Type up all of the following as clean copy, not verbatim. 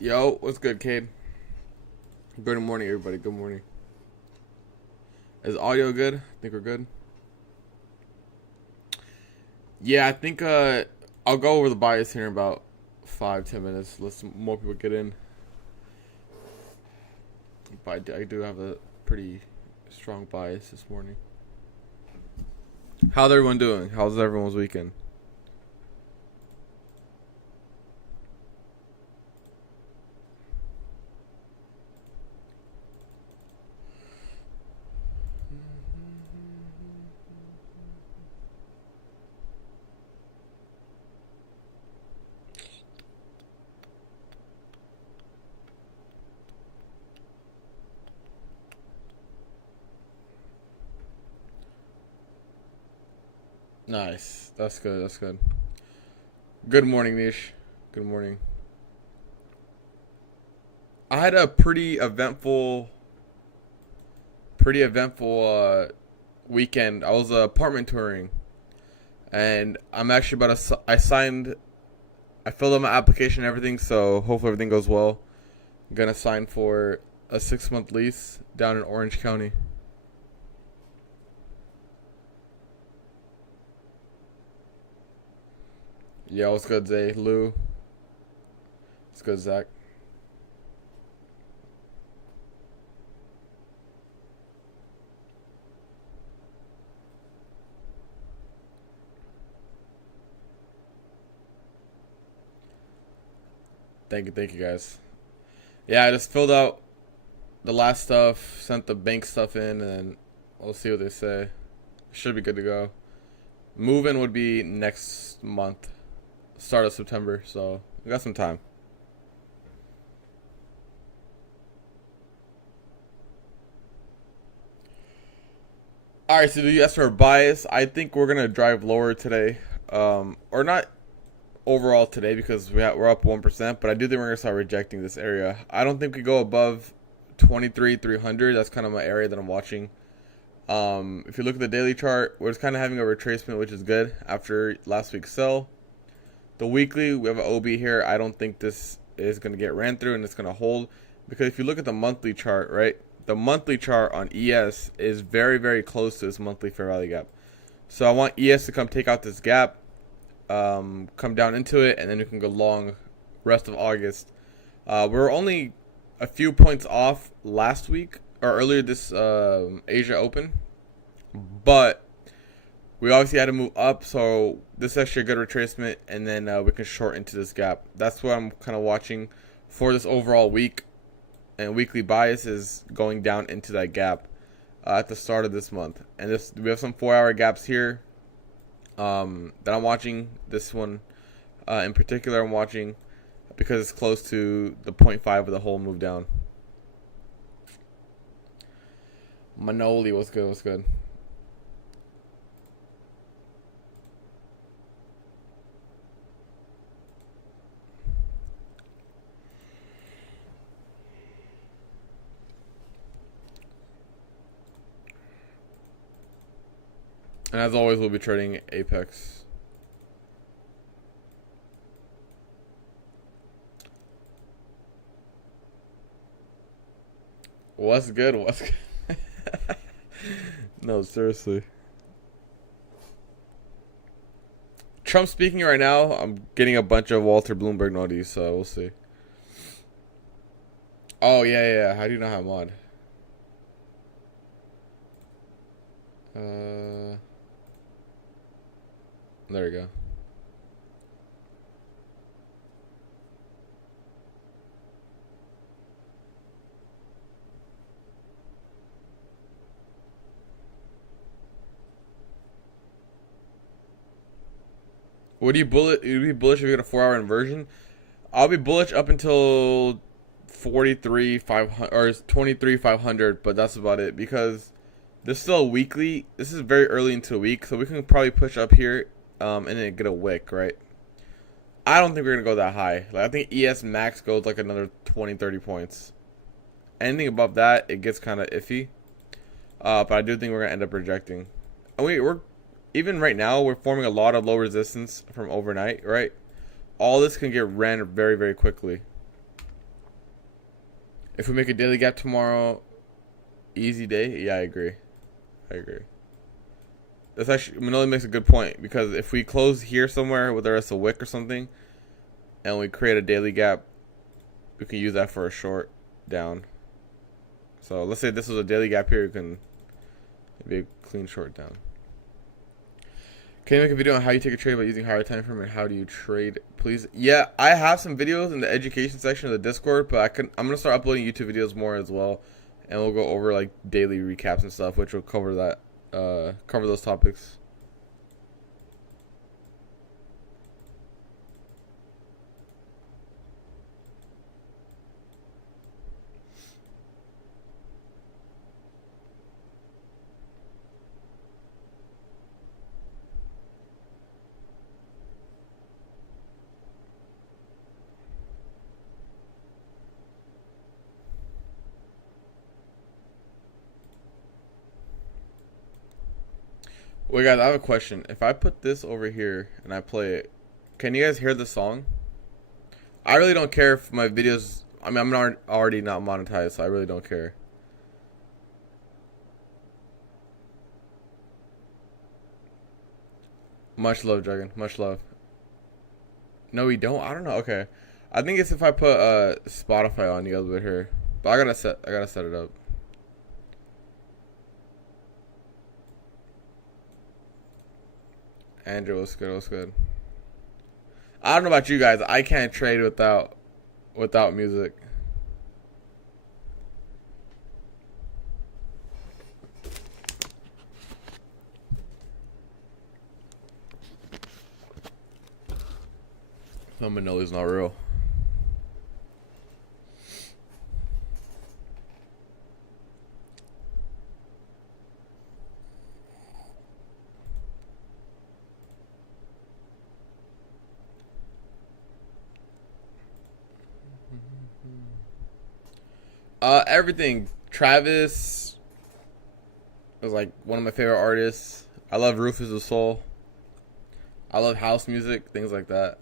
Yo, what's good, Cade? Good morning, everybody. Good morning. Is audio good? I think we're good. Yeah, I think I'll go over the bias here in about 5-10 minutes. Let some more people get in. But I do have a pretty strong bias this morning. How's everyone doing? How's everyone's weekend? Nice. That's good. That's good. Good morning, Nish. Good morning. I had a pretty eventful weekend. I was apartment touring, and I'm actually about to. I filled out my application and everything, so hopefully everything goes well. I'm gonna sign for a 6-month lease down in Orange County. Yeah, what's good, Zay? Lou? What's good, Zach? Thank you, guys. Yeah, I just filled out the last stuff, sent the bank stuff in, and then we'll see what they say. Should be good to go. Move-in would be next month, start of September, so we got some time. All right, so you asked for a bias. I think we're gonna drive lower today, or not overall today because we're up 1%. But I do think we're gonna start rejecting this area. I don't think we go above 23,300. That's kind of my area that I'm watching. If you look at the daily chart, we're just kind of having a retracement, which is good after last week's sell. The weekly, we have an OB here. I don't think this is going to get ran through and it's going to hold. Because if you look at the monthly chart, right? The monthly chart on ES is very, very close to this monthly fair value gap. So I want ES to come take out this gap, come down into it, and then we can go long rest of August. We're only a few points off last week, or earlier this Asia Open. But we obviously had to move up, so this is actually a good retracement, and then we can short into this gap. That's what I'm kind of watching for this overall week, and weekly bias is going down into that gap at the start of this month. And we have some 4-hour gaps here that I'm watching. This one in particular I'm watching because it's close to the 0.5 of the whole move down. Manoli, what's good? What's good? And as always, we'll be trading Apex. What's good? What's good? No, seriously. Trump speaking right now. I'm getting a bunch of Walter Bloomberg notices, so we'll see. Oh, yeah. How do you know how I'm on? There we go. Would you be bullish if you get a 4-hour inversion? I'll be bullish up until 43,500 or 23,500, but that's about it because this is still a weekly. This is very early into the week, so we can probably push up here and then get a wick, right? I don't think we're gonna go that high. Like, I think ES max goes like another 20-30 points. Anything above that, it gets kind of iffy. But I do think we're gonna end up rejecting. And we're even right now we're forming a lot of low resistance from overnight, right? All this can get ran very, very quickly. If we make a daily gap tomorrow, easy day. Yeah, I agree. I agree. That's actually, Manoli makes a good point, because if we close here somewhere, whether it's a wick or something, and we create a daily gap, we can use that for a short down. So let's say this was a daily gap here, you can maybe a clean short down. Can you make a video on how you take a trade by using higher time frame, and how do you trade, please? Yeah, I have some videos in the education section of the Discord, but I'm gonna start uploading YouTube videos more as well, and we'll go over like daily recaps and stuff, which will cover that, cover those topics. Wait, guys, I have a question. If I put this over here and I play it, can you guys hear the song? I really don't care if my videos... I mean, I'm not already not monetized, so I really don't care. Much love, Dragon. Much love. No, we don't? I don't know. Okay. I think it's if I put Spotify on, you guys would hear. But I gotta set it up. Andrew, what's good? What's good? I don't know about you guys. I can't trade without music. No, Manoli's not real. Everything. Travis was like one of my favorite artists. I love Rufus the Soul. I love house music, things like that.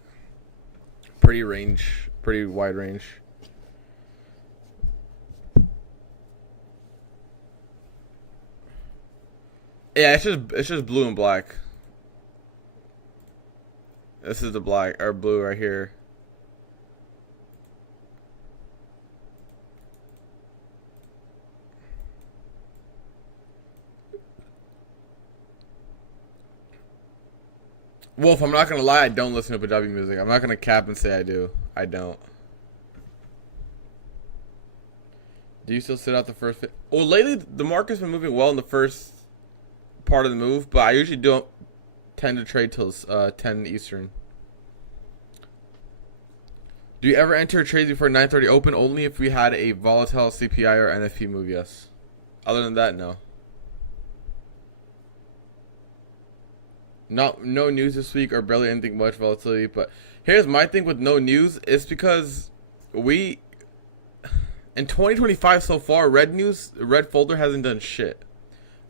Pretty wide range. Yeah, it's just blue and black. This is the black or blue right here. Wolf, I'm not gonna lie, I don't listen to Punjabi music. I'm not gonna cap and say I do. I don't. Do you still sit out the first? Well, lately the market's been moving well in the first part of the move, but I usually don't tend to trade till 10 Eastern. Do you ever enter trades before 9:30 open? Only if we had a volatile CPI or NFP move, yes. Other than that, no. No news this week, or barely anything much volatility. But here's my thing with no news. It's because we in 2025 so far, red folder hasn't done shit.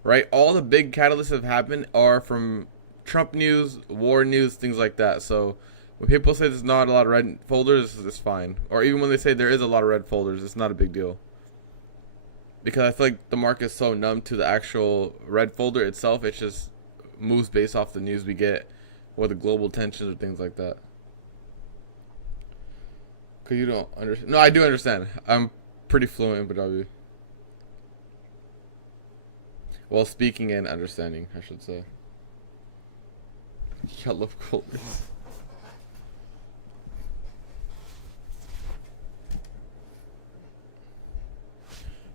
Right? All the big catalysts that have happened are from Trump news, war news, things like that. So when people say there's not a lot of red folders, it's fine. Or even when they say there is a lot of red folders, it's not a big deal. Because I feel like the market's so numb to the actual red folder itself, it's just moves based off the news we get, or the global tensions or things like that. Cause you don't understand. No, I do understand. I'm pretty fluent in Punjabi. Well, speaking and understanding, I should say. I love coldness.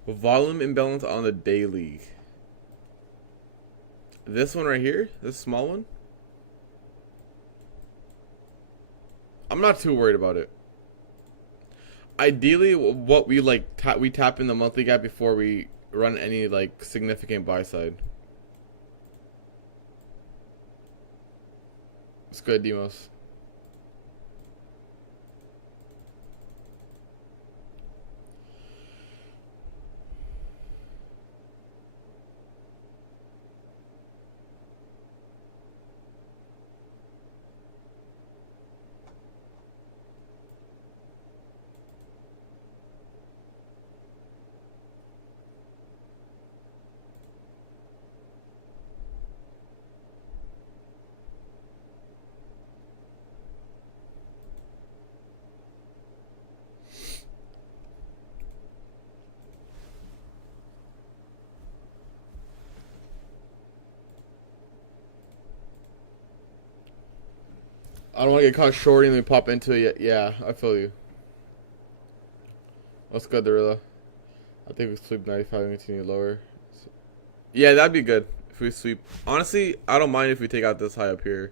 Volume imbalance on the daily. This one right here, this small one, I'm not too worried about it. Ideally, what we like, we tap in the monthly gap before we run any like significant buy side. It's good, Demos. I don't want to get caught shorting and we pop into it. Yeah, I feel you. What's good, Dorilla? I think we sweep 95 and continue lower. Yeah, that'd be good if we sweep. Honestly, I don't mind if we take out this high up here.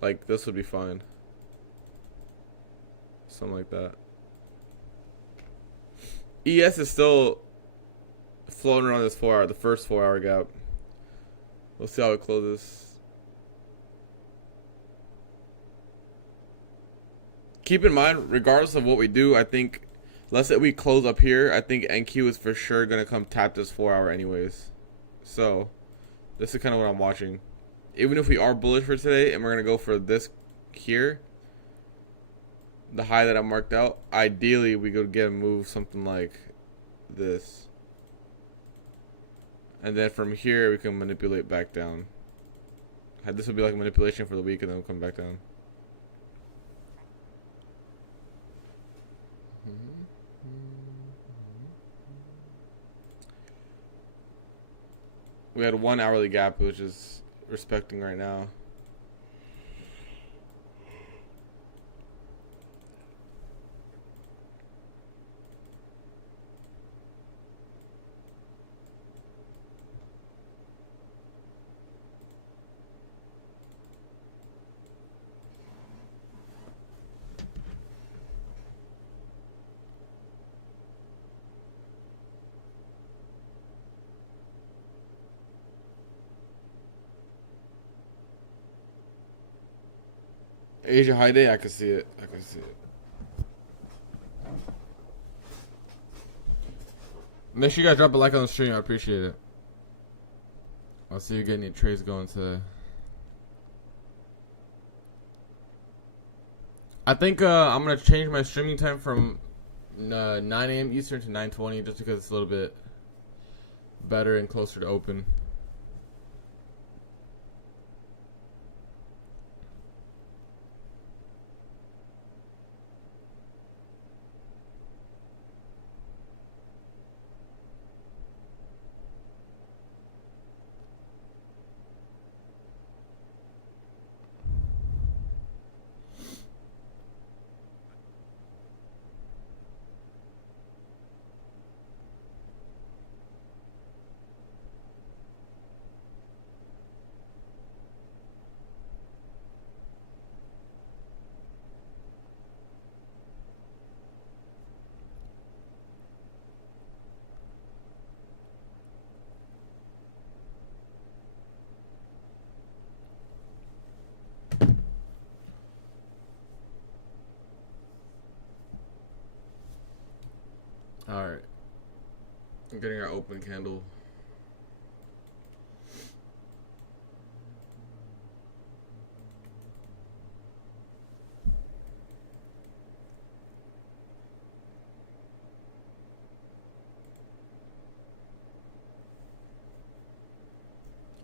Like, this would be fine. Something like that. ES is still floating around this 4 hour, the first 4 hour gap. We'll see how it closes. Keep in mind, regardless of what we do, I think, let's say we close up here, I think NQ is for sure going to come tap this 4 hour anyways. So, this is kind of what I'm watching. Even if we are bullish for today and we're going to go for this here, the high that I marked out, ideally we could get a move something like this. And then from here we can manipulate back down. This would be like a manipulation for the week and then we'll come back down. We had 1 hourly gap, which is respecting right now. Asia High Day, I can see it. I can see it. Make sure you guys drop a like on the stream. I appreciate it. I'll see you getting any trades going today. I think I'm gonna change my streaming time from 9 a.m. Eastern to 9:20, just because it's a little bit better and closer to open. Alright. I'm getting our open candle.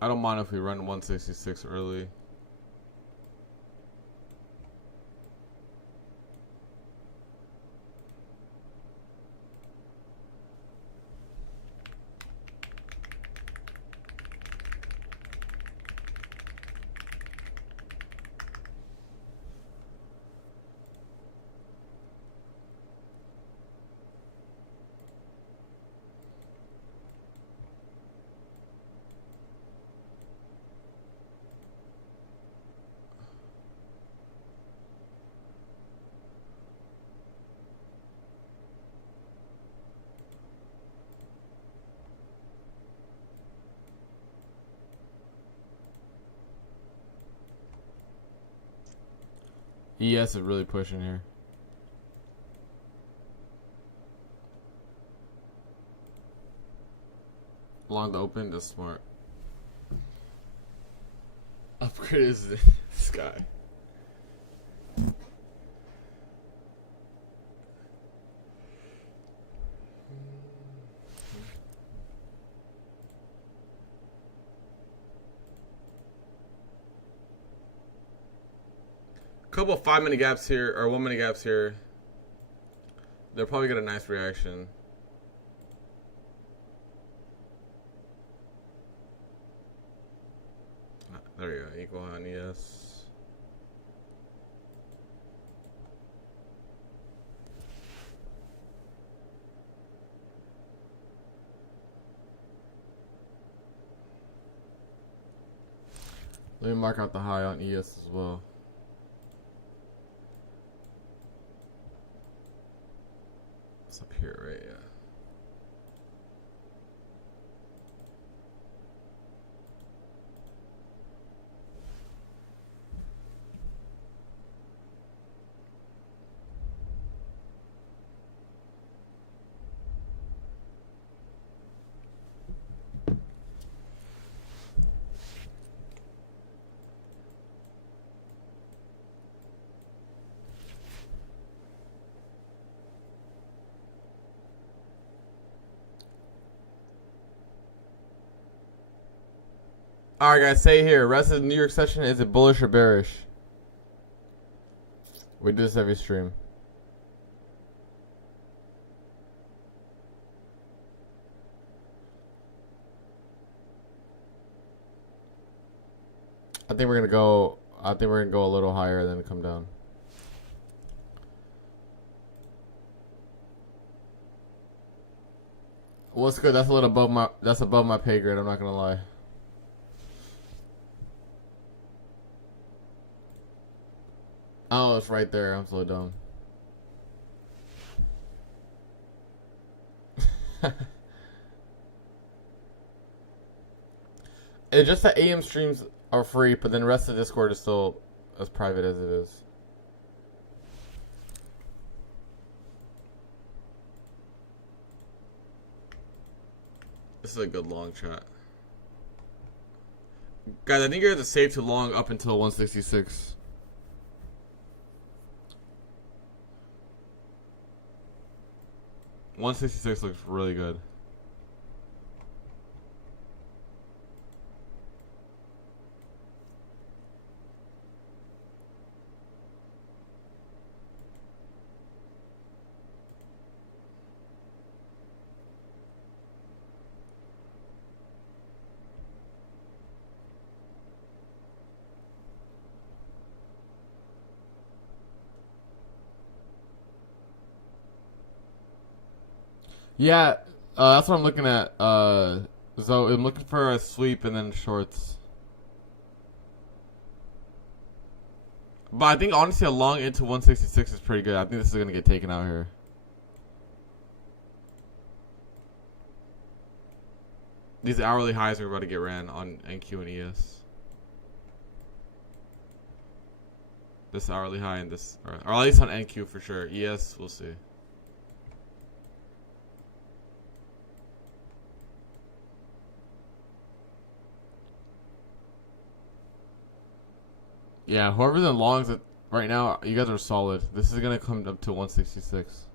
I don't mind if we run 166 early. ES is really pushing here. Along the open, that's smart. Upgrade is this guy. Couple of 5-minute gaps here, or 1-minute gaps here. They'll probably get a nice reaction. There we can't go on ES. Let me mark out the high on ES as well. It's up here, right? Yeah. Alright guys, say here, rest of the New York session, is it bullish or bearish? We do this every stream. I think we're gonna go a little higher than come down. Well, it's good. That's a little above my pay grade, I'm not gonna lie. Oh, it's right there. I'm so dumb. It's just that AM streams are free, but then the rest of Discord is still as private as it is. This is a good long chat. Guys, I think you're at the save too long up until 166. $166 looks really good. Yeah, that's what I'm looking at. So I'm looking for a sweep and then shorts. But I think honestly a long into 166 is pretty good. I think this is gonna get taken out here. These hourly highs are about to get ran on NQ and ES. This hourly high and this, or at least on NQ for sure. ES, we'll see. Yeah, whoever's in longs right now, you guys are solid. This is gonna come up to 166.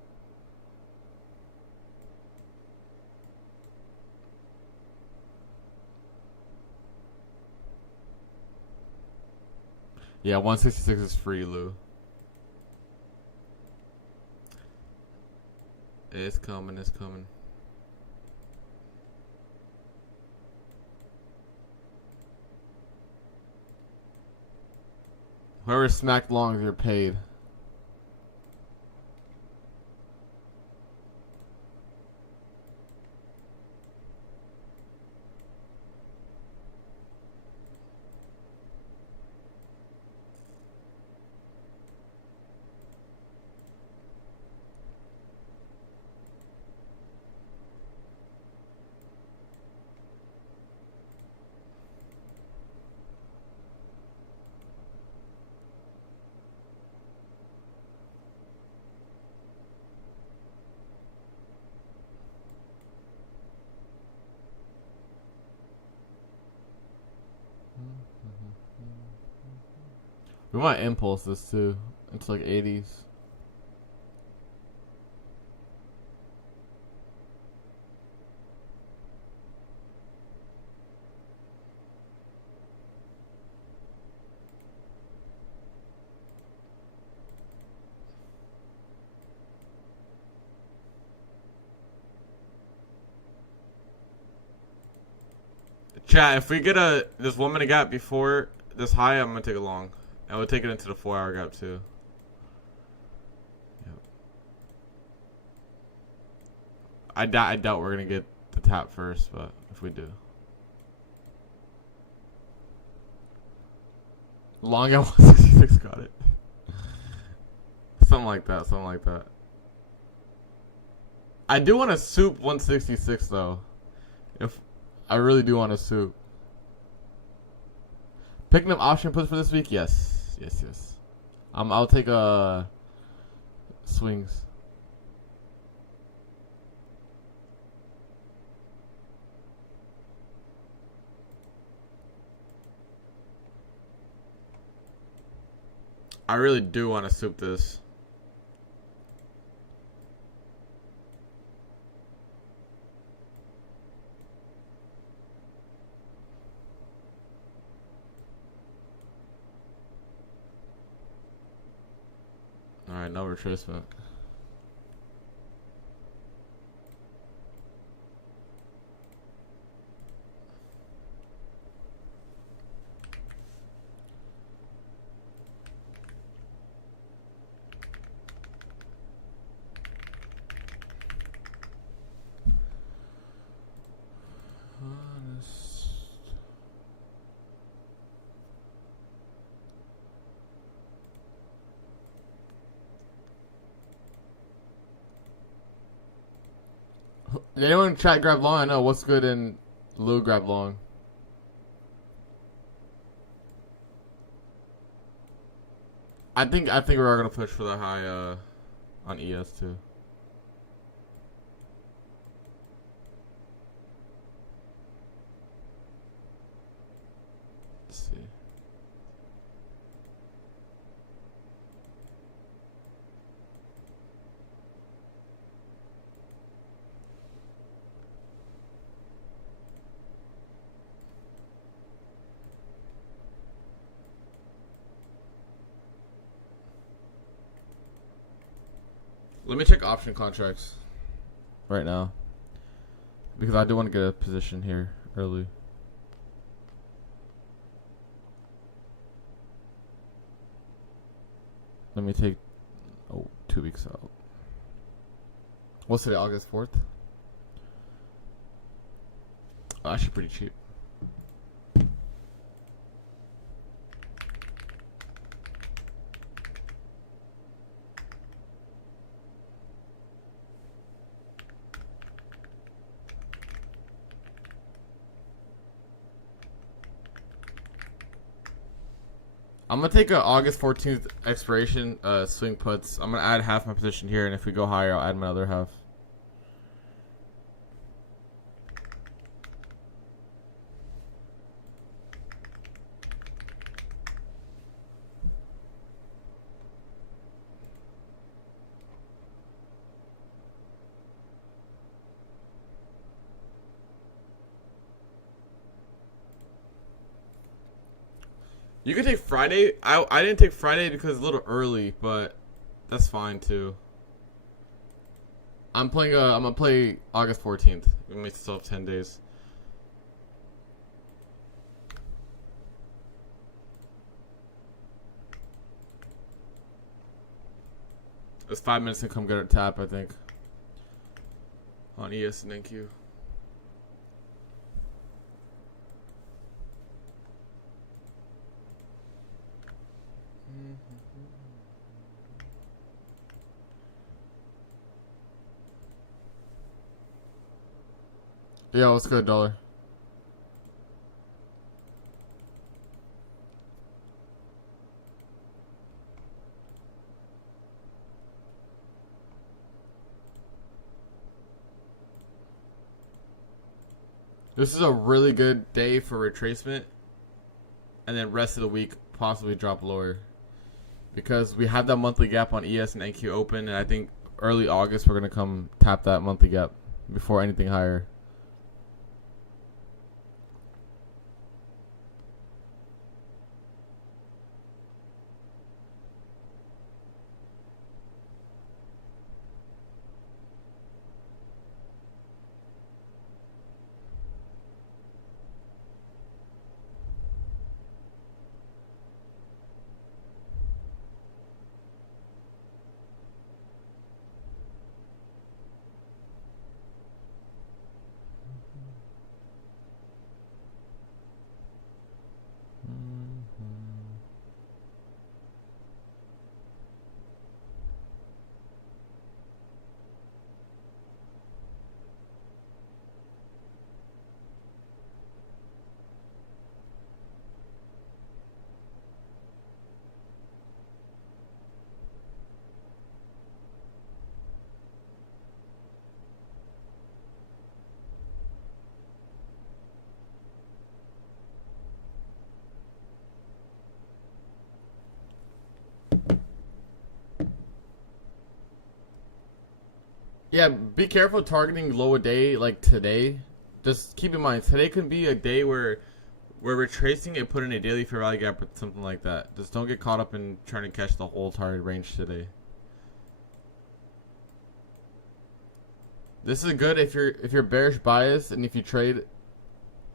Yeah, 166 is free, Lou. It's coming, it's coming. Whoever smacked longs, you're paid. We want to impulse this too. It's like 80s. Chat, if we get this woman I got before this high, I'm gonna take a long. And we'll take it into the 4-hour gap too. Yep. I doubt we're gonna get the tap first, but if we do, long at 166, got it. Something like that. Something like that. I do want to soup 166 though. If I really do want to soup. Picking up option puts for this week? Yes. Yes. I'll take swings. I really do want to soup this. Alright, no retracement. Did anyone in chat grab long? I know. What's good in Lou grab long? I think we are gonna push for the high on ES too. Let's see. Let me check option contracts right now because I do want to get a position here early. Let me take 2 weeks out. What's today? August 4th? Oh, actually pretty cheap. I'm gonna take a August 14th expiration swing puts. I'm gonna add half my position here, and if we go higher, I'll add my other half. You can take Friday. I didn't take Friday because it's a little early, but that's fine too. I'm gonna play August 14th. We may still have 10 days. It's 5 minutes to come get a tap, I think. On ES and NQ. Yeah, what's good, dollar? This is a really good day for retracement, and then rest of the week possibly drop lower because we have that monthly gap on ES and NQ open, and I think early August we're gonna come tap that monthly gap before anything higher. Yeah, be careful targeting low a day like today. Just keep in mind, today could be a day where we're retracing and put in a daily fair value gap or something like that. Just don't get caught up in trying to catch the whole target range today. This is good if you're bearish bias and if you trade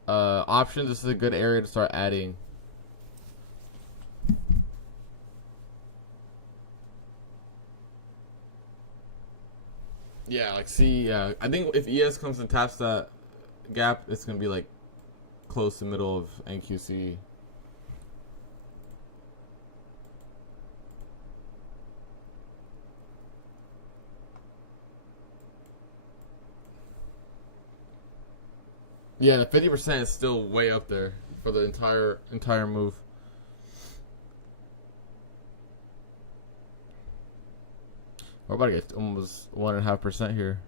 options. This is a good area to start adding. Yeah, like see, yeah. I think if ES comes and taps that gap, it's gonna be like close to middle of NQC. Yeah, the 50% is still way up there for the entire move. We're about to get almost 1.5% here.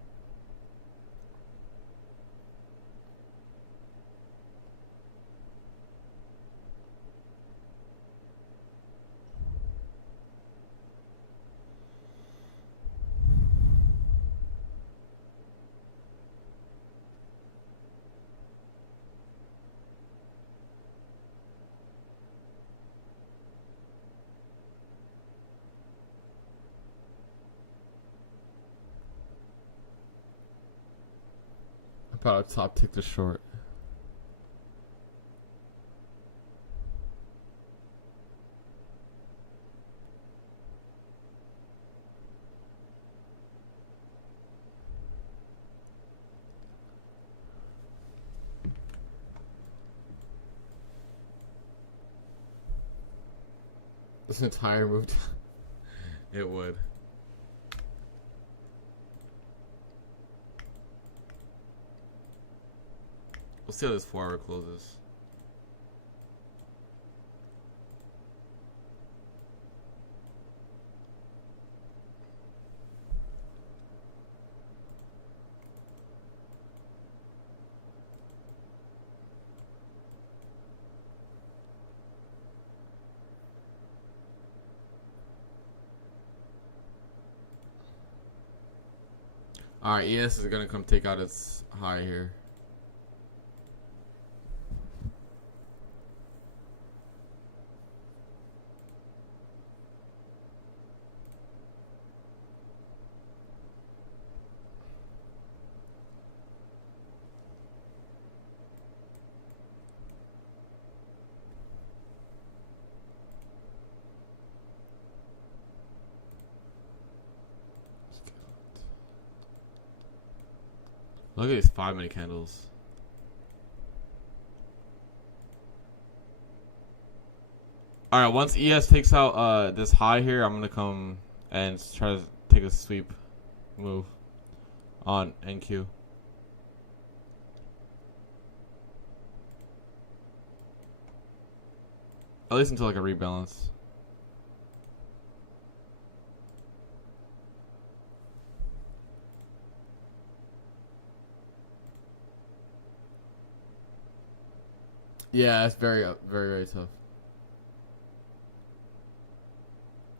About to top tick the short. This entire move. It would. We'll see how this 4 hour closes. Alright, ES is gonna come take out its high here. Look at these 5-minute candles. Alright, once ES takes out this high here, I'm gonna come and try to take a sweep move on NQ. At least until like a rebalance. Yeah, it's very, very, very tough.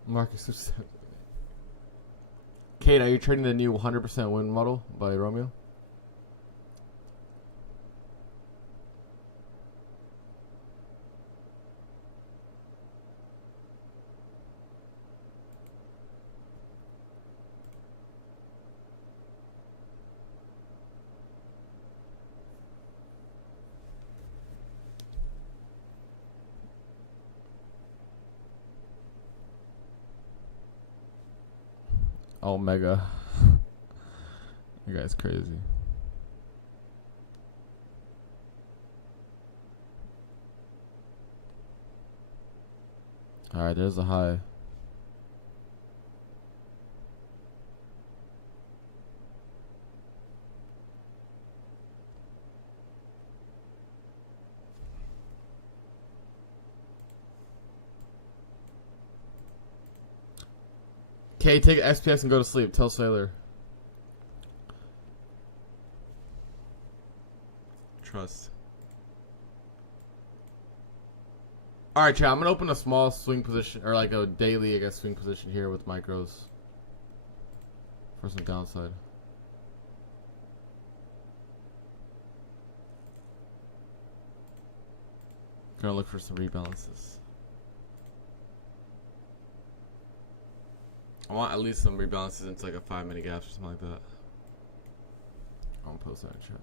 Marcus, Kate, are you trading the new 100% win model by Romeo? Omega. You guys crazy. Alright, there's a high. Okay, take SPX and go to sleep. Tell Sailor. Trust. Alright, chat. I'm going to open a small swing position, or like a daily, I guess, swing position here with micros for some downside. Gonna look for some rebalances. I want at least some rebalances into like a 5-minute gap or something like that. I'll post that in chat.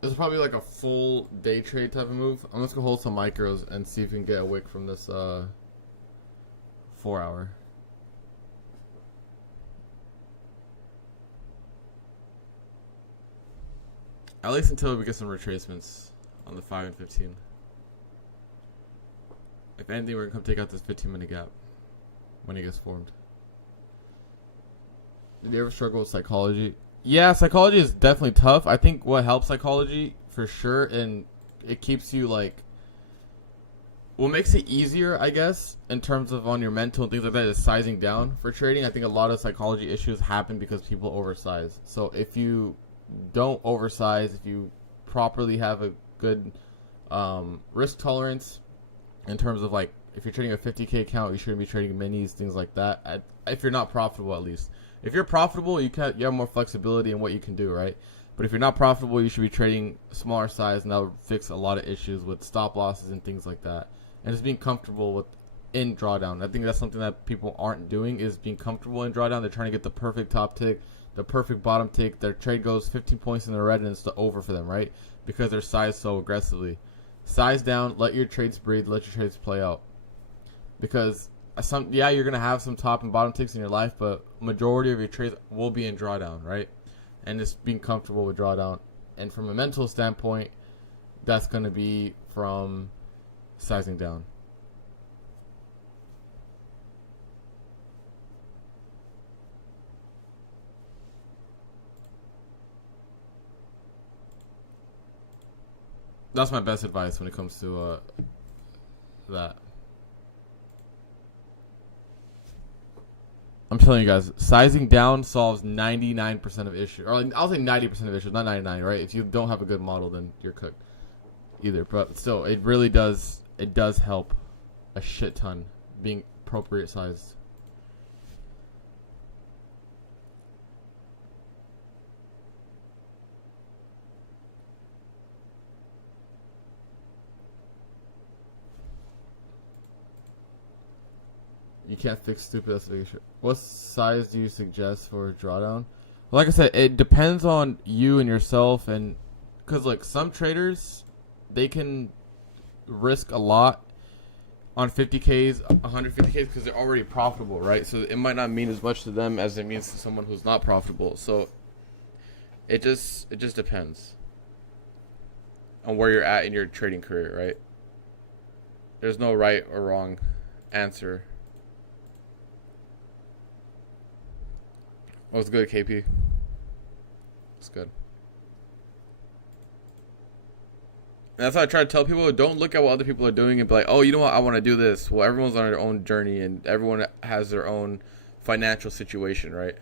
This is probably like a full day trade type of move. I'm just gonna hold some micros and see if we can get a wick from this 4 hour. At least until we get some retracements on the 5 and 15. If anything, we're gonna come take out this 15-minute gap when it gets formed. Did you ever struggle with psychology? Yeah, psychology is definitely tough. I think what helps psychology for sure, and it keeps you like, what makes it easier, I guess, in terms of on your mental and things like that, is sizing down for trading. I think a lot of psychology issues happen because people oversize. So if you don't oversize, if you properly have a good risk tolerance in terms of like, if you're trading a 50K account, you shouldn't be trading minis, things like that. If you're not profitable, at least. If you're profitable, you have more flexibility in what you can do, right? But if you're not profitable, you should be trading smaller size, and that would fix a lot of issues with stop losses and things like that. And just being comfortable in drawdown. I think that's something that people aren't doing, is being comfortable in drawdown. They're trying to get the perfect top tick, the perfect bottom tick. Their trade goes 15 points in the red, and it's the over for them, right? Because they're sized so aggressively. Size down, let your trades breathe, let your trades play out. Because you're gonna have some top and bottom ticks in your life, but majority of your trades will be in drawdown, right? And just being comfortable with drawdown. And from a mental standpoint, that's gonna be from sizing down. That's my best advice when it comes to that. I'm telling you guys, sizing down solves 99% of issues. Or I'll say 90% of issues, not 99, right? If you don't have a good model, then you're cooked. Either. But still, it really does, it does help a shit ton being appropriate sized. You can't fix stupid. That's the big issue. What size do you suggest for drawdown? Like I said, it depends on you and yourself, and because like some traders, they can risk a lot on 50Ks, 150Ks because they're already profitable, right? So it might not mean as much to them as it means to someone who's not profitable. So it just depends on where you're at in your trading career, right? There's no right or wrong answer. Oh, it's good, KP. It's good. And that's why I try to tell people, don't look at what other people are doing and be like, oh, you know what, I want to do this. Well, everyone's on their own journey and everyone has their own financial situation, right?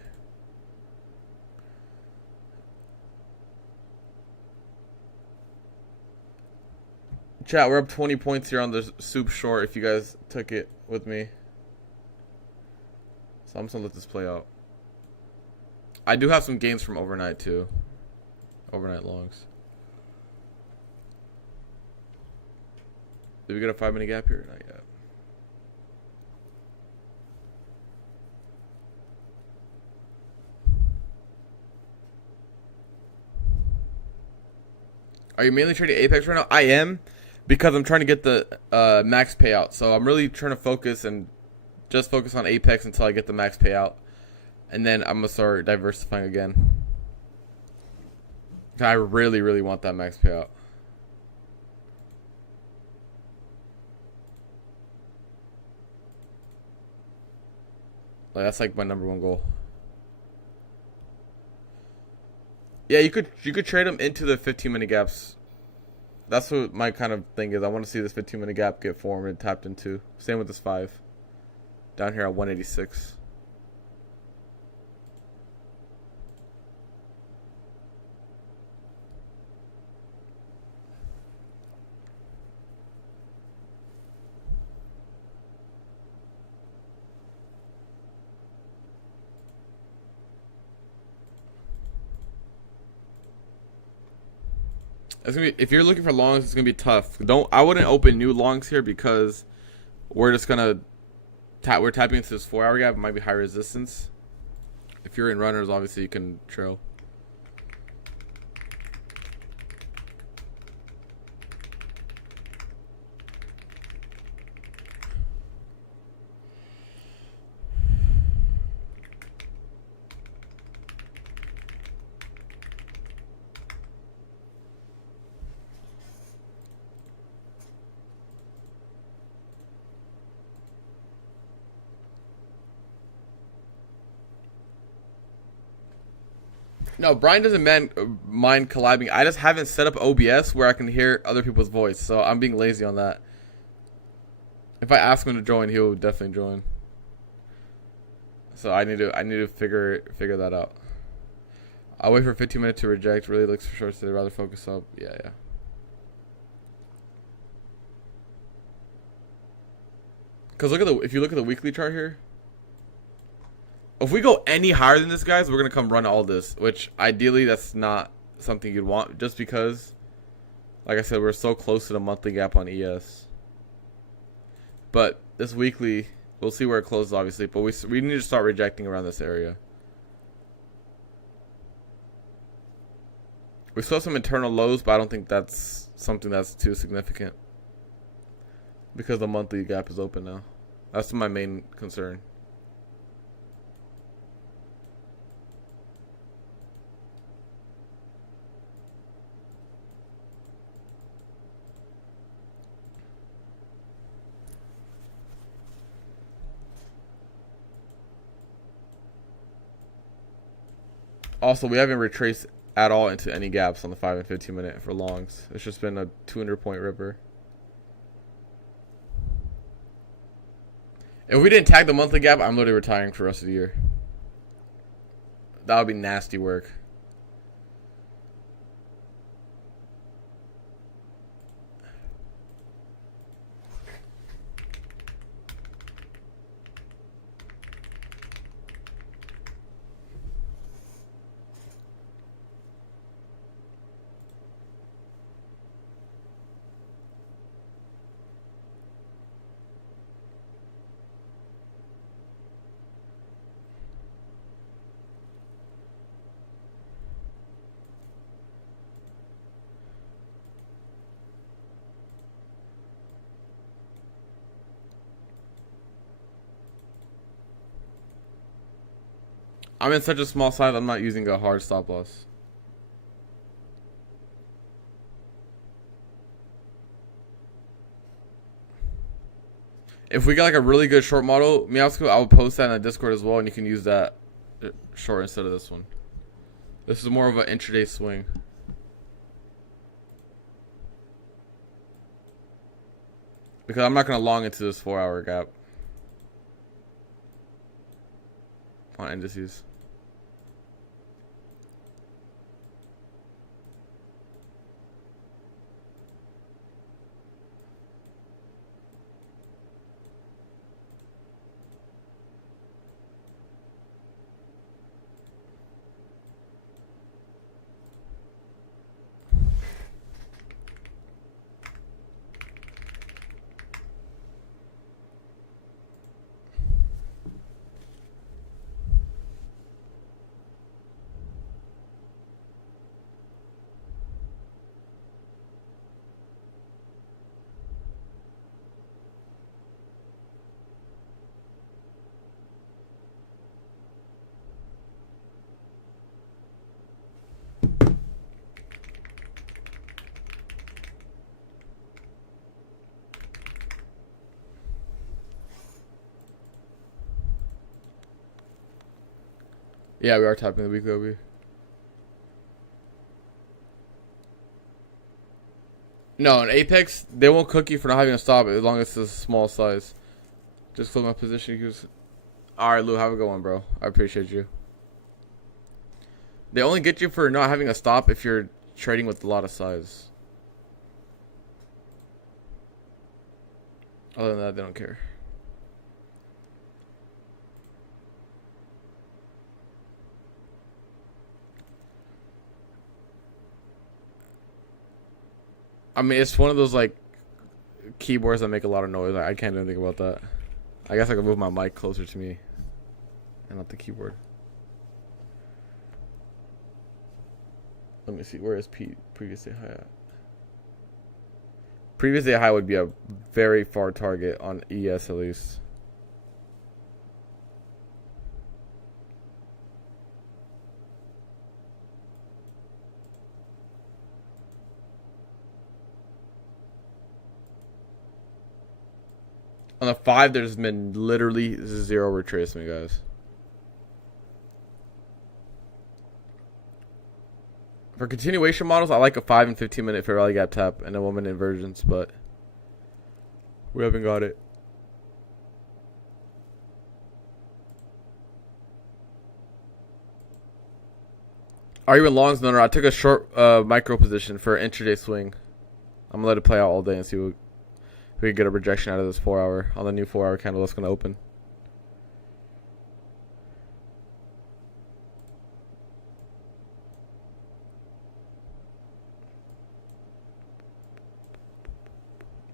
Chat, we're up 20 points here on the soup short if you guys took it with me. So I'm just going to let this play out. I do have some gains from overnight too. Overnight longs. Did we get a 5-minute gap here? Not yet. Are you mainly trading Apex right now? I am, because I'm trying to get the max payout. So I'm really trying to focus and just focus on Apex until I get the max payout. And then I'm going to start diversifying again. I really, really want that max payout. Like, that's like my #1 goal. Yeah, you could trade them into the 15-minute gaps. That's what my kind of thing is. I want to see this 15-minute gap get formed and tapped into. Same with this 5. Down here at 186. It's gonna be, if you're looking for longs, it's gonna be tough. I wouldn't open new longs here because we're just gonna we're tapping into this 4 hour gap. It might be high resistance. If you're in runners, obviously you can trail. No, Brian doesn't mind collabing. I just haven't set up OBS where I can hear other people's voice, so I'm being lazy on that. If I ask him to join, he'll definitely join. So I need to figure that out. I'll wait for 15 minutes to reject. Really looks for shorts. They'd rather focus up. Yeah. Because if you look at the weekly chart here, if we go any higher than this, guys, we're gonna come run all this. Which ideally, that's not something you'd want, just because, like I said, we're so close to the monthly gap on ES. But this weekly, we'll see where it closes, obviously. But we need to start rejecting around this area. We saw some internal lows, but I don't think that's something that's too significant because the monthly gap is open now. That's my main concern. Also, we haven't retraced at all into any gaps on the 5 and 15 minute for longs. It's just been a 200-point ripper. If we didn't tag the monthly gap, I'm literally retiring for the rest of the year. That would be nasty work. I'm in such a small size, I'm not using a hard stop loss. If we got like a really good short model, Meowscoop, I will post that in the Discord as well, and you can use that short instead of this one. This is more of an intraday swing. Because I'm not going to long into this 4 hour gap on indices. Yeah, we are tapping the weekly OB. No, in Apex, they won't cook you for not having a stop as long as it's a small size. Just flip my position. Alright, Lou, have a good one, bro. I appreciate you. They only get you for not having a stop if you're trading with a lot of size. Other than that, they don't care. I mean, it's one of those like keyboards that make a lot of noise. I can't do anything about that. I guess I could move my mic closer to me and not the keyboard. Let me see. Where is previous day high at? Previous day high would be a very far target on ES at least. On the 5, there's been literally 0 retracement, guys. For continuation models, I like a 5 and 15 minute fair value gap tap and a 1 minute inversions, but we haven't got it. Are you in longs? No, I took a short micro position for an intraday swing. I'm gonna let it play out all day and see if we can get a rejection out of this 4 hour on the new 4 hour candle that's gonna open.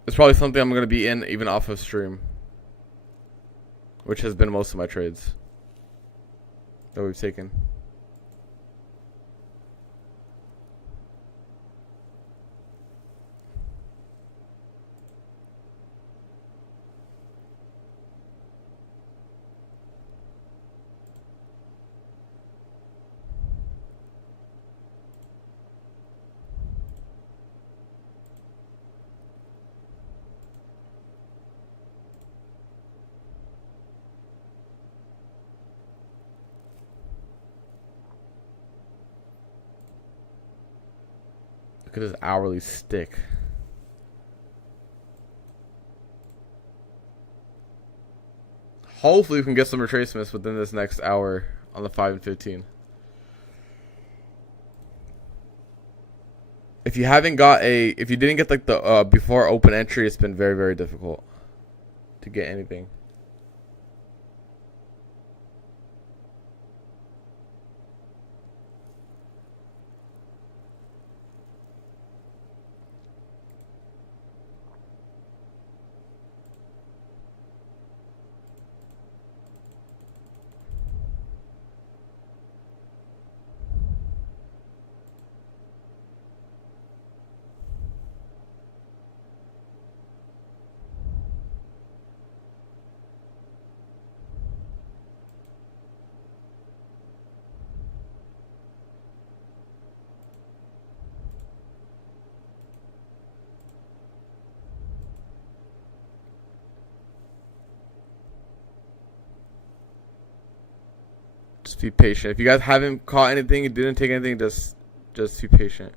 It's probably something I'm gonna be in even off of stream, which has been most of my trades that we've taken. Look at this hourly stick. Hopefully we can get some retracements within this next hour on the 5 and 15. If you didn't get like the before open entry, it's been very, very difficult to get anything. Just be patient. If you guys haven't caught anything, you didn't take anything, just be patient.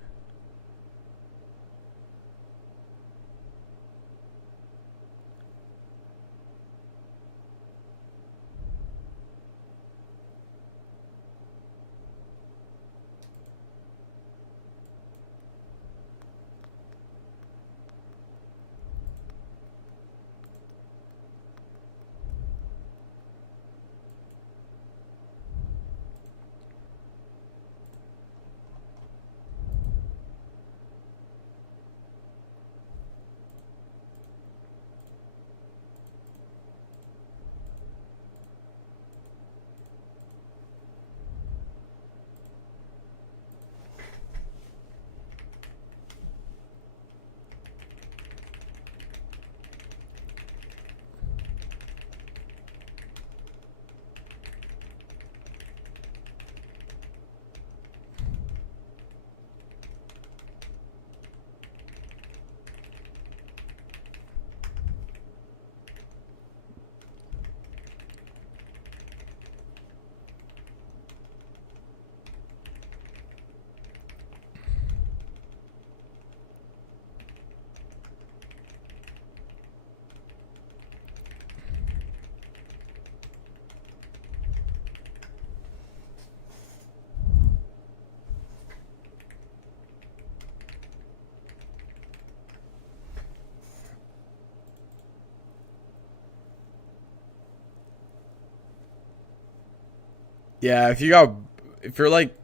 Yeah, if you're like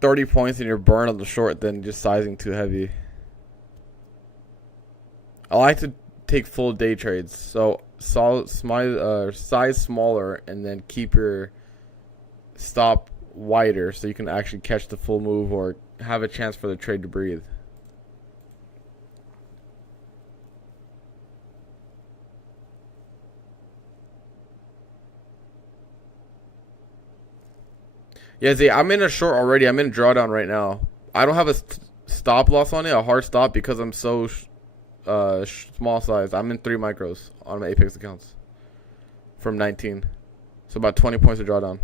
30 points and you're burned on the short, then just sizing too heavy. I like to take full day trades. So size smaller and then keep your stop wider so you can actually catch the full move or have a chance for the trade to breathe. Yeah, see, I'm in a short already. I'm in a drawdown right now. I don't have a stop loss on it, a hard stop, because I'm so small size. I'm in 3 micros on my Apex accounts from 19. So about 20 points of drawdown.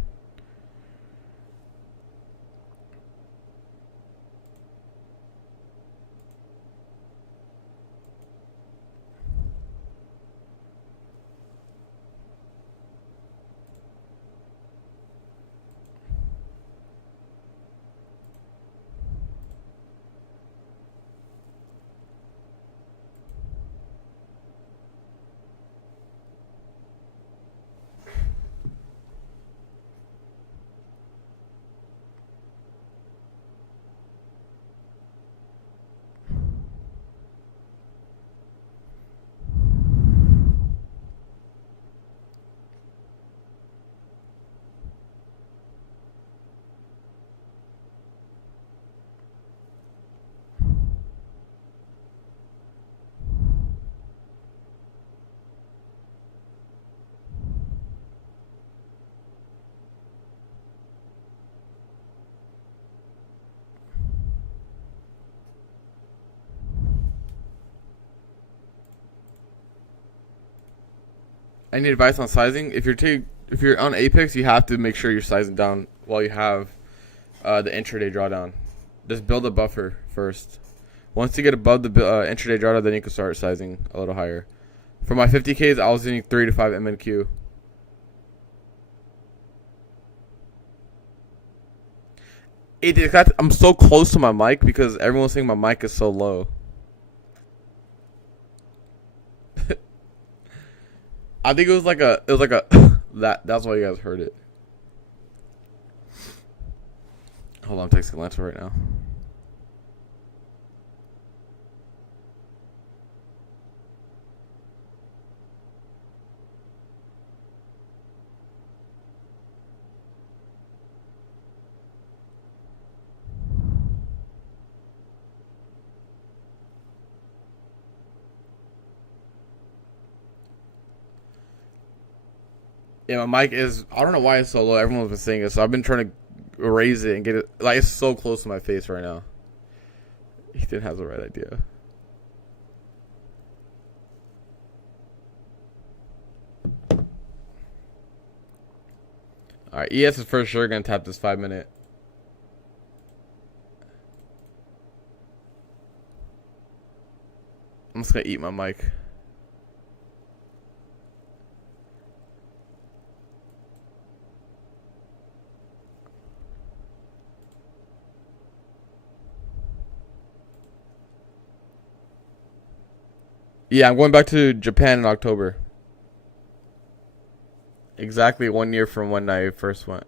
I need advice on sizing. If you're on Apex, you have to make sure you're sizing down while you have the intraday drawdown. Just build a buffer first. Once you get above the intraday drawdown, then you can start sizing a little higher. For my 50Ks, I was using 3 to 5 MNQ. I'm so close to my mic because everyone's saying my mic is so low. I think it was like a that's why you guys heard it. Hold on, I'm texting Lance right now. Yeah, my mic is, I don't know why it's so low. Everyone's been saying it, so I've been trying to raise it and get it, like, it's so close to my face right now. Ethan has the right idea. Alright, ES is for sure going to tap this 5-minute. I'm just going to eat my mic. Yeah, I'm going back to Japan in October. Exactly 1 year from when I first went.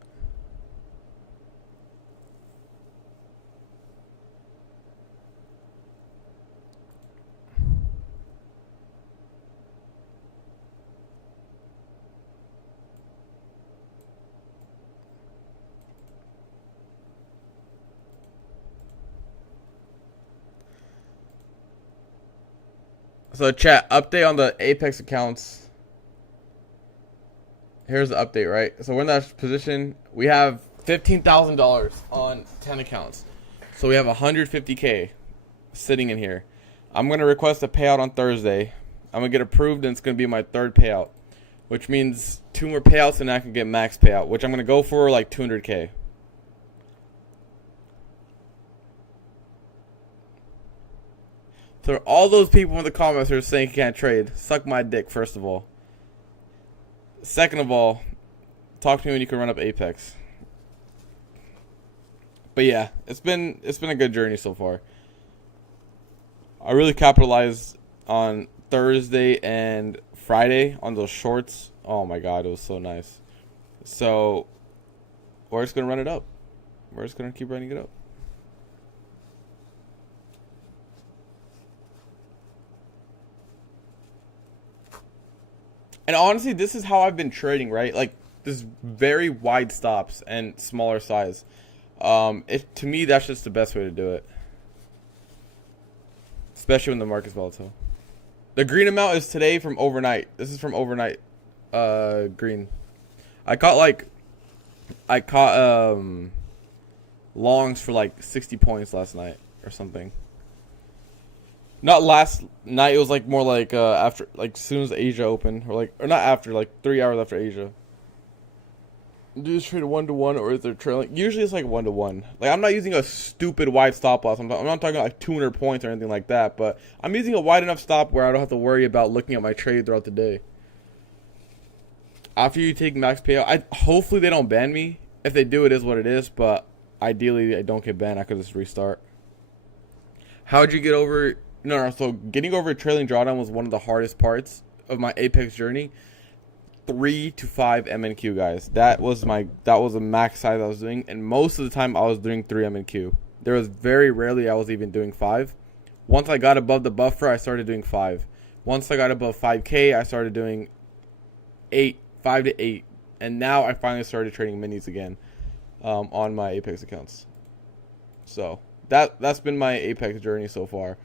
So chat, update on the Apex accounts. Here's the update, right? So we're in that position. We have $15,000 on 10 accounts. So we have 150K sitting in here. I'm going to request a payout on Thursday. I'm going to get approved, and it's going to be my 3rd payout, which means 2 more payouts, and I can get max payout, which I'm going to go for like 200K. So all those people in the comments who are saying you can't trade, suck my dick, first of all. Second of all, talk to me when you can run up Apex. But yeah, it's been a good journey so far. I really capitalized on Thursday and Friday on those shorts. Oh my god, it was so nice. So we're just gonna run it up. We're just gonna keep running it up. And honestly, this is how I've been trading, right? Like, this very wide stops and smaller size. To me, that's just the best way to do it. Especially when the market's volatile. The green amount is today from overnight. This is from overnight. Green. I caught longs for like 60 points last night or something. Not last night, it was like more like after, like as soon as Asia opened, or not after, like 3 hours after Asia. Do this trade 1-to-1 or is there trailing? Usually it's like 1-to-1. Like, I'm not using a stupid wide stop loss. I'm not talking like 200 points or anything like that, but I'm using a wide enough stop where I don't have to worry about looking at my trade throughout the day. After you take max payout, hopefully they don't ban me. If they do, it is what it is, but ideally I don't get banned. I could just restart. How'd you get over? No, so getting over a trailing drawdown was one of the hardest parts of my Apex journey. 3 to 5 MNQ, guys. That was a max size I was doing, and most of the time I was doing 3 MNQ. There was very rarely I was even doing 5. Once I got above the buffer, I started doing 5. Once I got above 5K, I started doing 5 to 8, and now I finally started trading minis again on my Apex accounts. So that's been my Apex journey so far.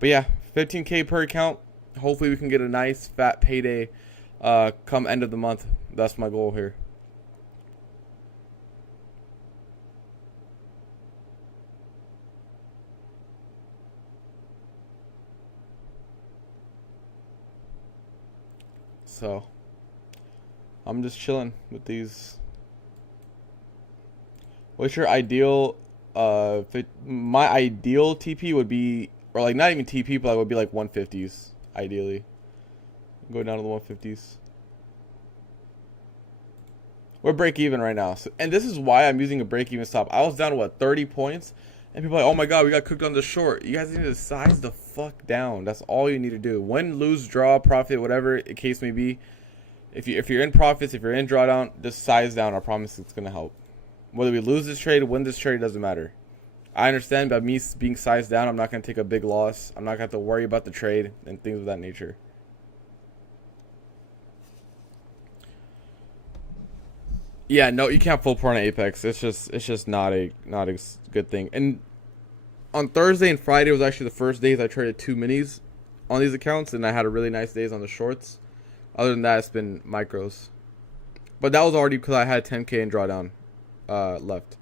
But yeah, 15K per account. Hopefully we can get a nice fat payday come end of the month. That's my goal here. So I'm just chilling with these. What's your ideal my ideal TP would be, or like not even TP, but it would be like 150s ideally. Go down to the 150s. We're break even right now. So, and this is why I'm using a break even stop. I was down to what, 30 points? And people are like, oh my god, we got cooked on the short. You guys need to size the fuck down. That's all you need to do. Win, lose, draw, profit, whatever the case may be. If you're in profits, if you're in drawdown, just size down. I promise it's gonna help. Whether we lose this trade, win this trade, doesn't matter. I understand by me being sized down, I'm not gonna take a big loss. I'm not gonna have to worry about the trade and things of that nature. Yeah, no, you can't full pour on Apex. It's just not a good thing. And on Thursday and Friday was actually the first days I traded 2 minis on these accounts, and I had a really nice days on the shorts. Other than that, it's been micros. But that was already because I had 10K in drawdown left.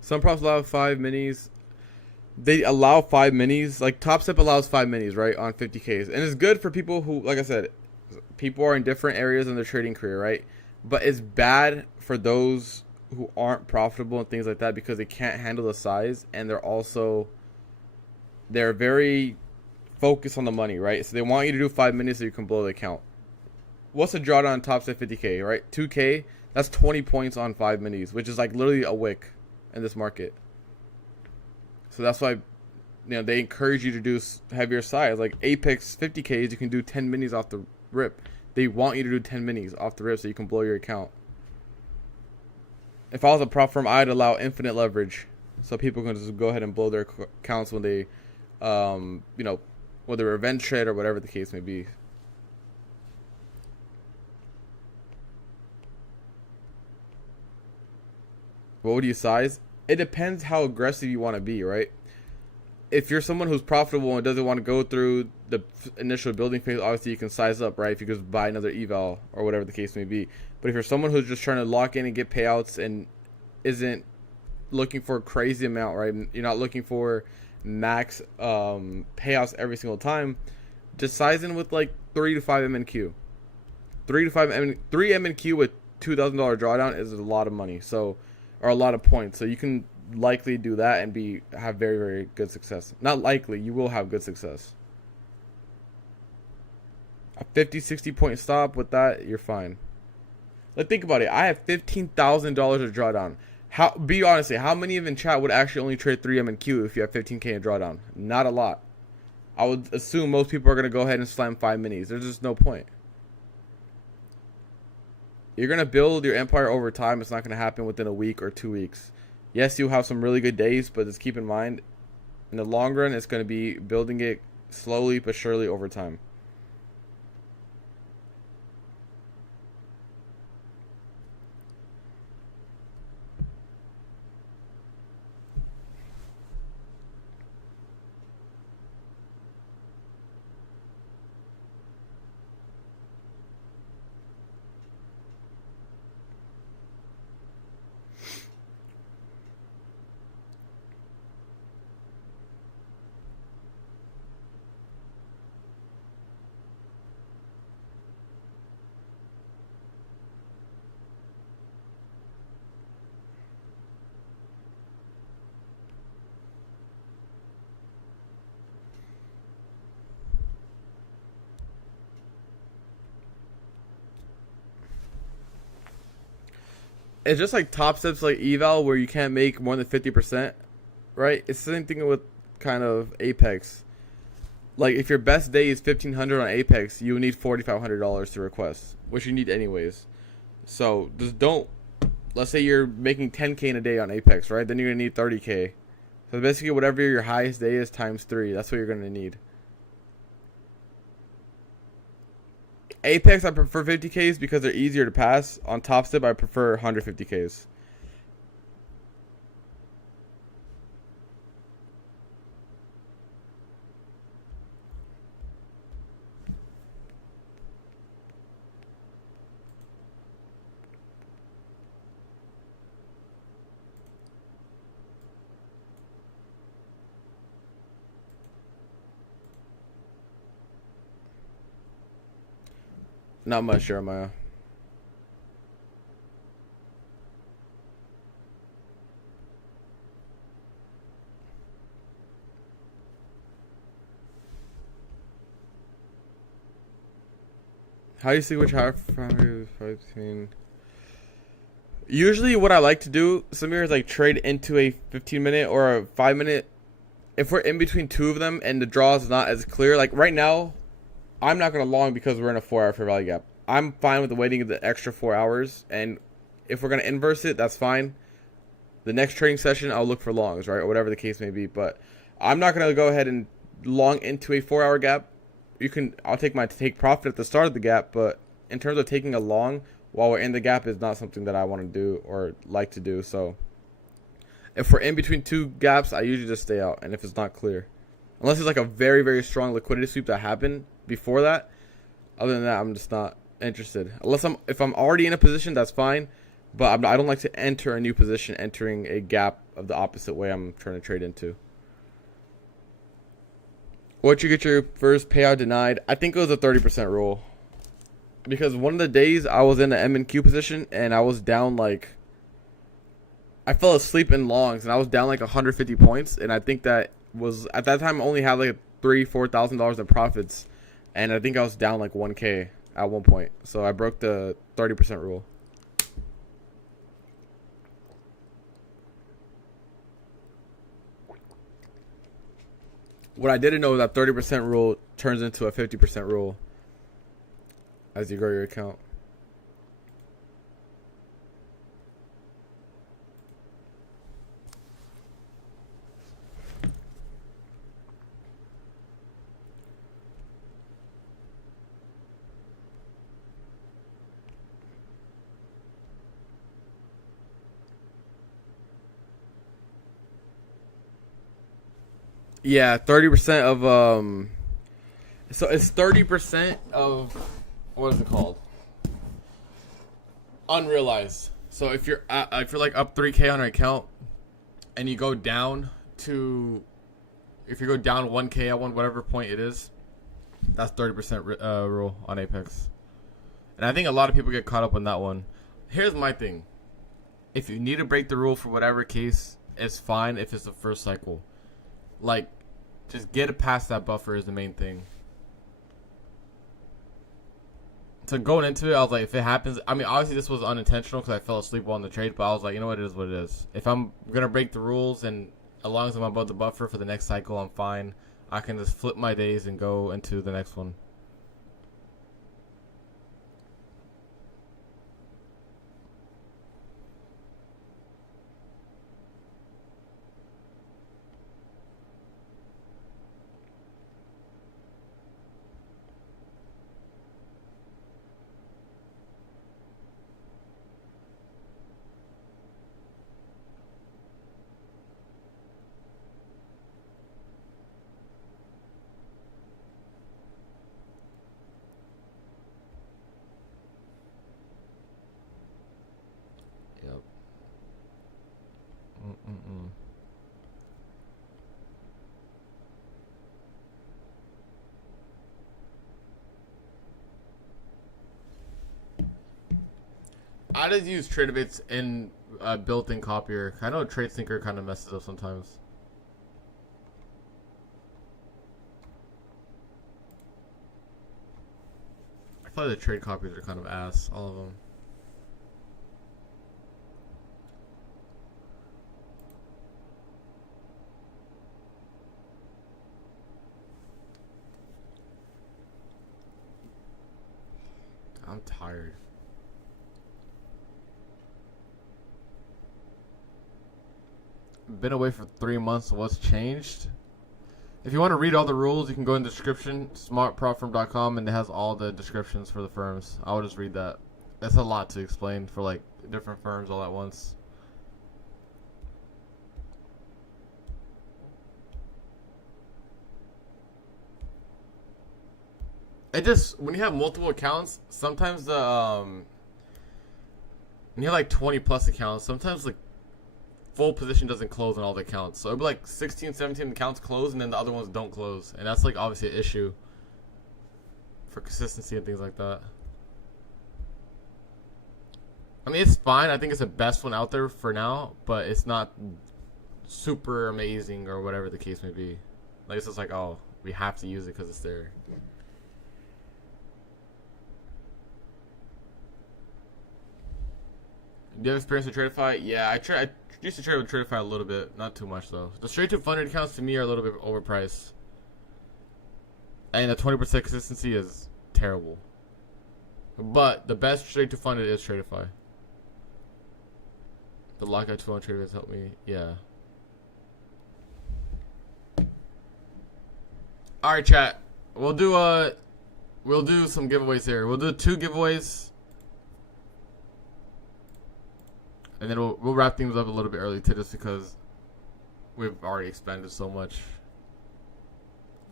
Some props allow 5 minis. They allow 5 minis. Like Top Step allows 5 minis, right, on 50Ks. And it's good for people who, like I said, people are in different areas in their trading career, right? But it's bad for those who aren't profitable and things like that because they can't handle the size, and they're very focused on the money, right? So they want you to do 5 minis so you can blow the account. What's a drawdown on Top Step 50K, right? 2K, that's 20 points on 5 minis, which is like literally a wick in this market. So that's why, they encourage you to do heavier size. Like Apex 50Ks, you can do 10 minis off the rip. They want you to do 10 minis off the rip so you can blow your account. If I was a prop firm, I'd allow infinite leverage so people can just go ahead and blow their accounts when they, whether revenge trade or whatever the case may be. What would you size? It depends how aggressive you want to be, right? If you're someone who's profitable and doesn't want to go through the initial building phase, obviously you can size up, right? If you could buy another eval or whatever the case may be. But if you're someone who's just trying to lock in and get payouts and isn't looking for a crazy amount, right? You're not looking for max payouts every single time. Just size in with like 3 to 5 MNQ. 3 MNQ with $2,000 drawdown is a lot of money. So, or a lot of points. So you can likely do that and have very, very good success. Not likely, you will have good success. A 50, 60 point stop with that, you're fine. Like, think about it. I have $15,000 of drawdown. Be honestly, how many of in chat would actually only trade 3M and Q if you have 15k in drawdown? Not a lot. I would assume most people are gonna go ahead and slam 5 minis. There's just no point. You're gonna build your empire over time. It's not gonna happen within a week or 2 weeks. Yes, you'll have some really good days, but just keep in mind, in the long run, it's gonna be building it slowly but surely over time. It's just like top steps like eval where you can't make more than 50%, right? It's the same thing with kind of Apex. Like if your best day is 1,500 on Apex, you need $4,500 to request, which you need anyways. So just don't. Let's say you're making 10k in a day on Apex, right? Then you're gonna need 30k. So basically, whatever your highest day is times 3, that's what you're gonna need. Apex, I prefer 50ks because they're easier to pass. On Top Step, I prefer 150ks. Not much, Jeremiah. How do you see which higher between? Usually, what I like to do, Samir, is like trade into a 15-minute or a 5-minute. If we're in between two of them and the draw is not as clear, like right now, I'm not gonna long because we're in a 4-hour fair value gap. I'm fine with waiting the extra 4 hours, and if we're gonna inverse it, that's fine. The next trading session, I'll look for longs, right, or whatever the case may be. But I'm not gonna go ahead and long into a 4-hour gap. I'll take profit at the start of the gap, but in terms of taking a long while we're in the gap is not something that I want to do or like to do. So if we're in between two gaps, I usually just stay out. And if it's not clear, unless it's like a very, very strong liquidity sweep that happened before that, other than that, I'm just not interested. If I'm already in a position, that's fine. But I don't like to enter a new position, entering a gap of the opposite way I'm trying to trade into. Once you get your first payout denied, I think it was a 30% rule. Because one of the days I was in an M and Q position and I was down like, I fell asleep in longs and I was down like 150 points. And I think that was, at that time, I only had like $3,000-$4,000 in profits. And I think I was down like 1K at one point. So I broke the 30% rule. What I didn't know is that 30% rule turns into a 50% rule as you grow your account. Yeah, 30% of so it's 30% of, what is it called? Unrealized. So if you're like up 3K on an account and you go down to, if you go down 1K at whatever point it is, that's 30% rule on Apex. And I think a lot of people get caught up on that one. Here's my thing. If you need to break the rule for whatever case, it's fine if it's the first cycle. Like, just get it past that buffer is the main thing. So going into it, I was like, if it happens, I mean, obviously this was unintentional because I fell asleep on the trade, but I was like, you know what, it is what it is. If I'm gonna break the rules, and as long as I'm above the buffer for the next cycle, I'm fine. I can just flip my days and go into the next one. Yep. I just use Tradeabait's in built-in copier. I know TradeSyncer kind of messes up sometimes. I thought the trade copies are kind of ass, all of them. I'm tired. Been away for 3 months. What's changed? If you want to read all the rules, you can go in the description, smartprofirm.com, and it has all the descriptions for the firms. I would just read that. That's a lot to explain for like different firms all at once. It just, when you have multiple accounts, sometimes the when you have like 20 plus accounts, sometimes like full position doesn't close on all the accounts. So it'll be like 16, 17 accounts close, and then the other ones don't close. And that's like obviously an issue for consistency and things like that. I mean, it's fine. I think it's the best one out there for now, but it's not super amazing or whatever the case may be. Like, it's just like, oh, we have to use it because it's there. Do you have experience with Tradify? Yeah, I used to trade with Tradify a little bit, not too much though. The straight to funded accounts to me are a little bit overpriced, and the 20% consistency is terrible. But the best straight to funded is Tradify. The lockout tool on Tradify has helped me. Yeah. All right, chat. We'll do some giveaways here. We'll do 2 giveaways. And then we'll wrap things up a little bit early too, just because we've already expanded so much.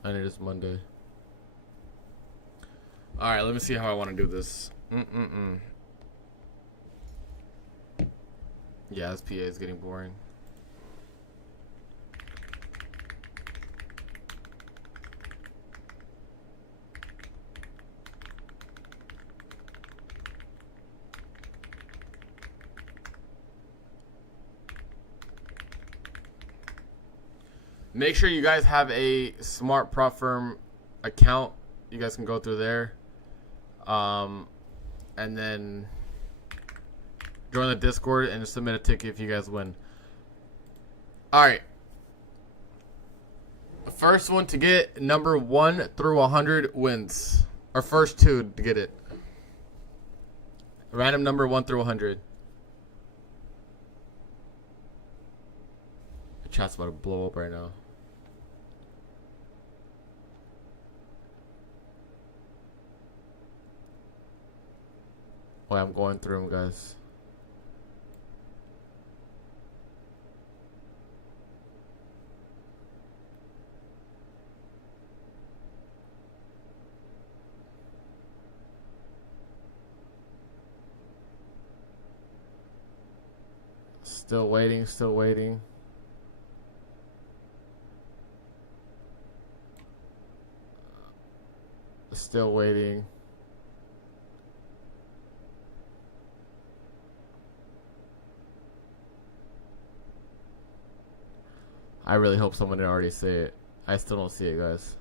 And it is Monday. Alright, let me see how I want to do this. Yeah, this PA is getting boring. Make sure you guys have a Smart Prop Firm account. You guys can go through there. And then join the Discord and submit a ticket if you guys win. Alright. The first one to get number 1 through 100 wins. Or first 2 to get it. Random number 1 through 100. The chat's about to blow up right now. Wait, I'm going through them, guys. Still waiting, still waiting. Still waiting. I really hope someone didn't already say it. I still don't see it, guys.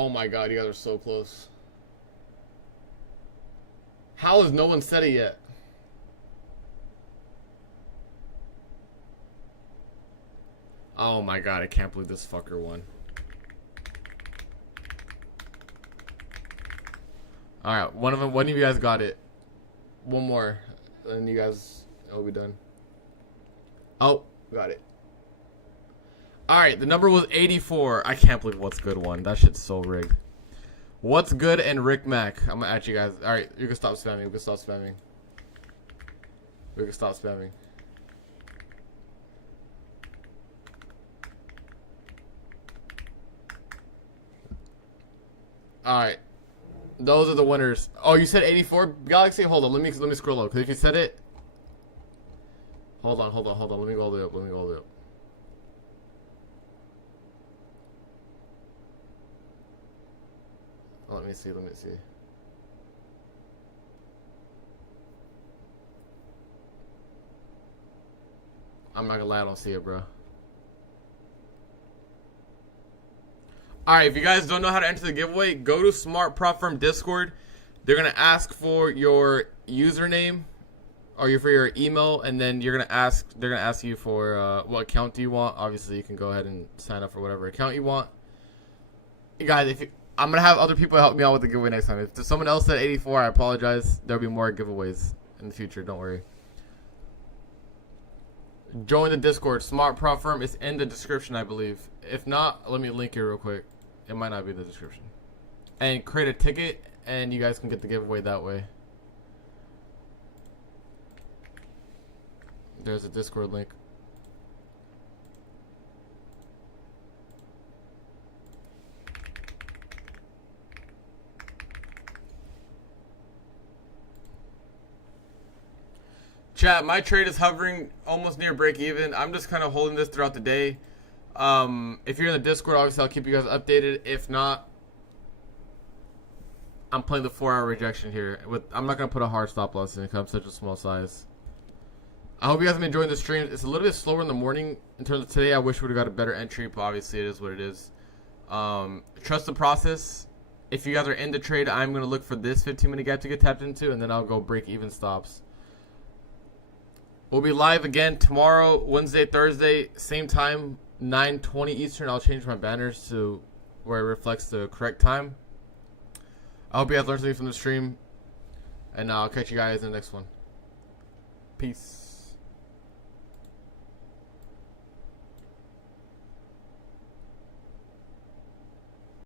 Oh my god, you guys are so close. How has no one said it yet? Oh my god, I can't believe this fucker won. Alright, one of you guys got it. One more. And you guys will be done. Oh, got it. Alright, the number was 84. I can't believe What's Good won. That shit's so rigged. What's Good and Rick Mac. I'm gonna add you guys. Alright, you can stop spamming. We can stop spamming. We can stop spamming. Alright. Those are the winners. Oh, you said 84? Galaxy? Hold on. Let me scroll up. Because if you said it... Hold on. Let me go all the way up. Oh, let me see. I'm not gonna lie, I don't see it, bro. Alright, if you guys don't know how to enter the giveaway, go to Smart Prop Firm Discord. They're gonna ask for your username or for your email, and then they're gonna ask you for what account do you want. Obviously, you can go ahead and sign up for whatever account you want. You guys, I'm gonna have other people help me out with the giveaway next time. If someone else said 84, I apologize. There'll be more giveaways in the future. Don't worry. Join the Discord. Smart Prop Firm is in the description, I believe. If not, let me link it real quick. It might not be in the description. And create a ticket, and you guys can get the giveaway that way. There's a Discord link. Chat, my trade is hovering almost near break even. I'm just kind of holding this throughout the day. If you're in the Discord, obviously I'll keep you guys updated. If not, I'm playing the 4-hour rejection here. I'm not going to put a hard stop loss in because I'm such a small size. I hope you guys have been enjoying the stream. It's a little bit slower in the morning. In terms of today, I wish we would have got a better entry, but obviously it is what it is. Trust the process. If you guys are in the trade, I'm going to look for this 15-minute gap to get tapped into, and then I'll go break even stops. We'll be live again tomorrow, Wednesday, Thursday, same time, 9:20 Eastern. I'll change my banners to where it reflects the correct time. I hope you guys learned something from the stream, and I'll catch you guys in the next one. Peace.